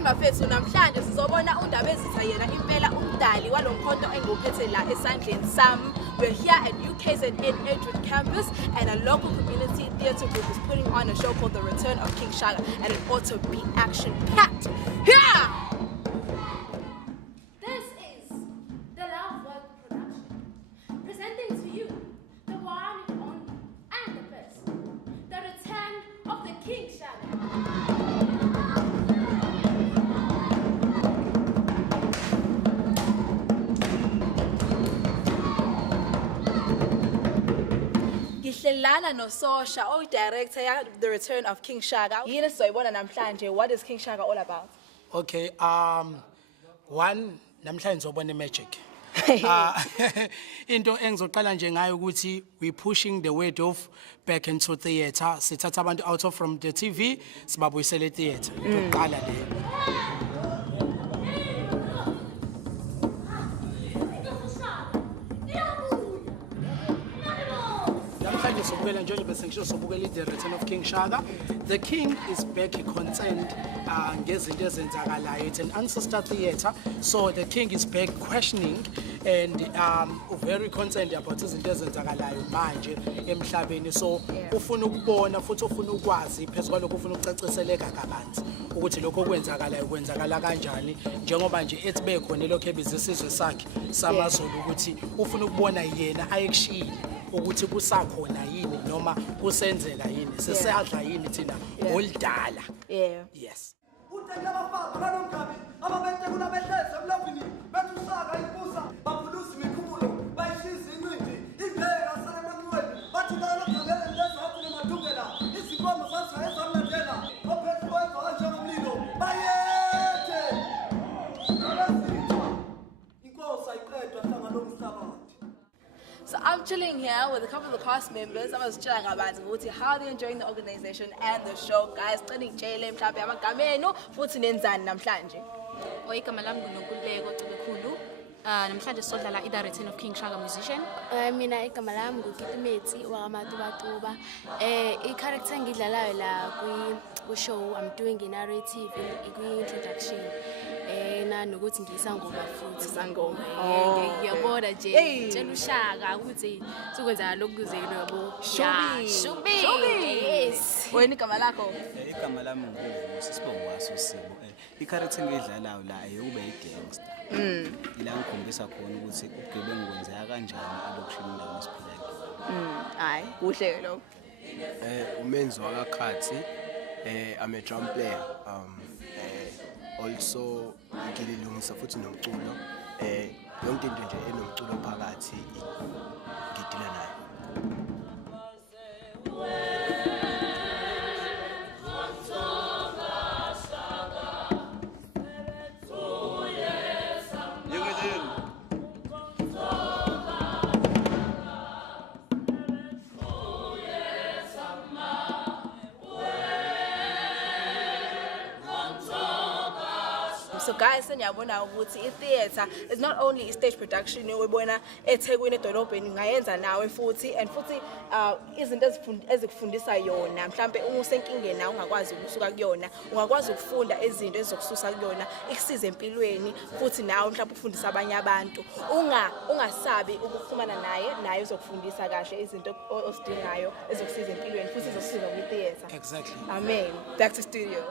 Abangani bafethu namhlanje sizobona undaba ezitha yena impela umdali walomkhonto enguphethe la esandleni sami. We're here at UKZN Edgewood campus and a local community theatre group is putting on a show called The Return of King Shaka and it ought to be action-packed. Here! This is the Love Work production, presenting to you the one and only and the best, the return of the King Shaka. Ngihlelana no Sosha, director ya The Return of King Shaka. Yini sizoyibona namhlanje. What is King Shaka all about? Okay, one namhlanje sobona magic. Into engizoqala nje ngayo ukuthi we pushing the word of back into theatre. Sithatha abantu out of from the TV, sibabuyisele theatre. Uqala le. The Return of King Shaka. The King is back concerned ngezinto ezenzakalayo. It's an ancestor theatre, so the King is back questioning and very concerned about izinto ezenzakalayo manje emhlabeni. So ufuna ukubona futhi ufuna ukwazi phezulu kwalokho ufuna ukucaciseleka kabanzi ukuthi lokho kwenzakalayo kwenzakala kanjani njengoba nje ethi bekhona lokho ebizisizwe sakhe samaZulu ukuthi ufuna ukubona yena ayekushiyile ukuthi kusakhona yini noma kusenzeka yini sisadla yini thina olidala. Yes. So I'm chilling here with a couple of the cast members. I was chilling about how they're enjoying the organization and the show. Guys, cele mhlawumbe amagama enu futhi nenzani namhlanje. Igama lami nguNokululeko Cebekukhulu. Namhlanje sizodlala The Return of King Shaka Musician. Mina igama lami nguKitimetsi wakamatuba. I-character engidlalayo la ku-show I'm doing a narrative kwi-introduction. Nokuthi ngisangoma futhi Sangoma. Ngiyabona nje tshela uShaka ukuthi sikwenza lokuzelo yabo. Shubi. Yes. Wena igama lakho? Igama lami nguVusi Sibongwaso Sibo. I-character engidlalayo la ayekube i-gangster. Ila ngikhombisa khona ukuthi ubugebengu kwenzeka kanjani elokushini indawo esiphila. Hayi, kuhle lokho. Umenzi wakakhathi I'm a drum player. Also ngililungisa futhi nomculo yonke into nje enomculo phakathi ngidila nayo. So guys, seniyabona ukuthi i-theatre is not only a stage production uyibona eThekwini edolobheni ungayenza nawe futhi and futhi izinto ezikufundisa yona mhlambe uma usenkingeni nawe ungakwazi ukusuka kuyona ungakwazi ukufunda izinto ezokususa kuyona ikusize empilweni futhi nawe mhlambe ufundisa abanye abantu ungasabi ukufumana naye uzokufundisa kahle izinto osidingayo ezokusiza empilweni futhi ezokusiza kwi-theatre. Exactly. Amen. Back to studio.